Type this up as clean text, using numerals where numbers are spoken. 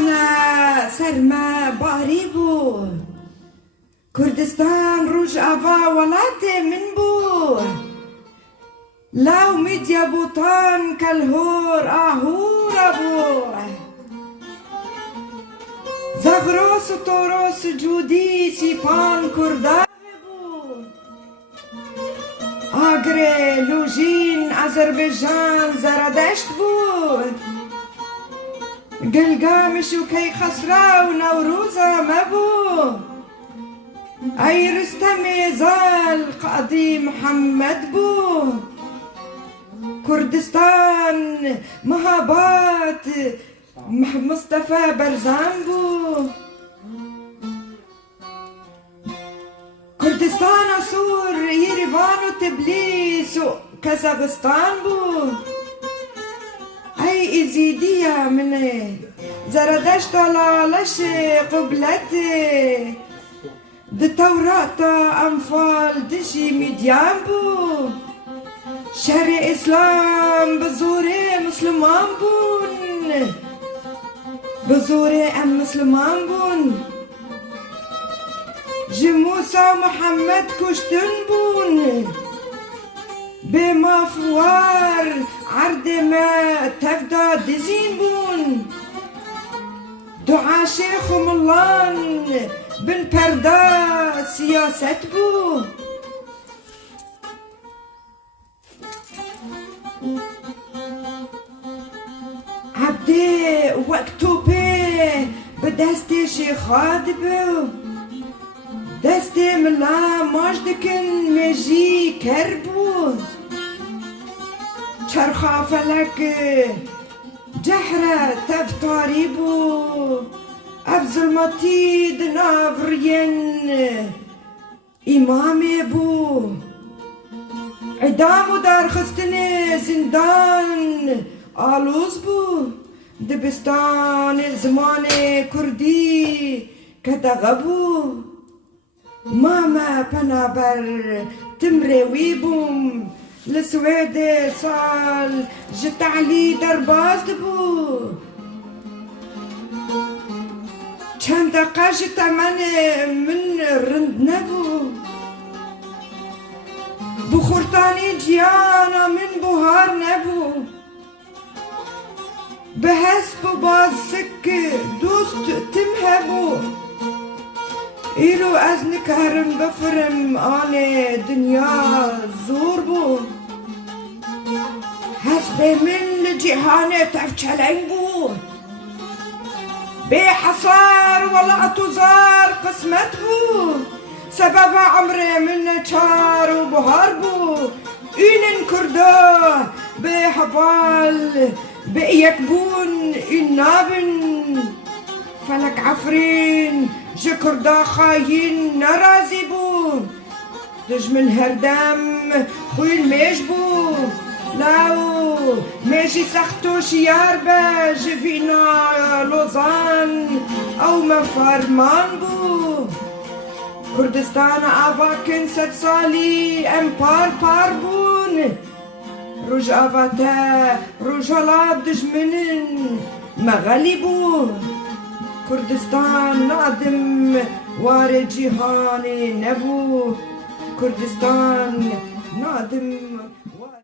کردستانە سەرمە باری بوو، کوردستان ڕۆژئاوا وڵاتێ من بوو، لاو میدیا بوتان کەلهۆر ئاهورە بوو، زەغرۆس و تۆرۆس و جوودی چیپان کورداوێ بوو، ئاگرێ لوژین ئەزەربەیجان زەرەدەشت بوو، گلگامش و کەیخەسرا و نەورووزە مەبوو، ئەی ڕستەمێ زال قادی محەممەد بوو، کوردستان مەهاباد مستەفە بەرزان بوو، کوردستان و سوور یێریڤان و تبلیس و کەزەغستان بوو، ئەی ئیزیدیە منێ زەرەدەشتە لاڵەشێ قوبلەتێ di Tewrata enfal dijî mîdyan bû، şerê İslam bi zorê Müslüman bûn، bi zorê em Müslüman bûn، ji Musa û Mihemed kuştin bûn، bê mafwar erdê me tevda dizîn bûn، du'a Şêx û Mullan bin perda siyaset bû، ebdê wek topê bi destê şêxa dibû، destê mila maş dikin mêjî ker bû، çerxa felek cehre tevtarî bû، ev zulmatî di nav riyên îmamê bû، idam û derxistinê zindan alûz bû، dibistanê zimanê Kurdî qedexe bû، mame penaber timrê wî bûm، li Swêdê sal ji tehlî derbas dibû، çendeqe ji temenê min rind nebû، bi xurtanî ciyana min buhar nebû، bi hesp û bazsik dost tim hebû، îro ez nikarim bifirim anê dinya zor bû، hespê min li cîhanê tevçeleng bû، bê hesar welat û zar qismet bû، sebeba emrê min neçar û buhar bû، ûnên Kurda bê heval bê yekbûn ûn nabin، felek efrîn ji Kurda xayîn nerazî bû، dijmin herdem xwîn mêj bû، law mêjî sext û şiyar be ji vîna Lozan ew me ferman bû، Kurdistana avakin sed salî em par par bûn، rojava te rojala dijminin me xelî bû، Kurdistan nadim warê cîhanê nebû، Kurdistan nadim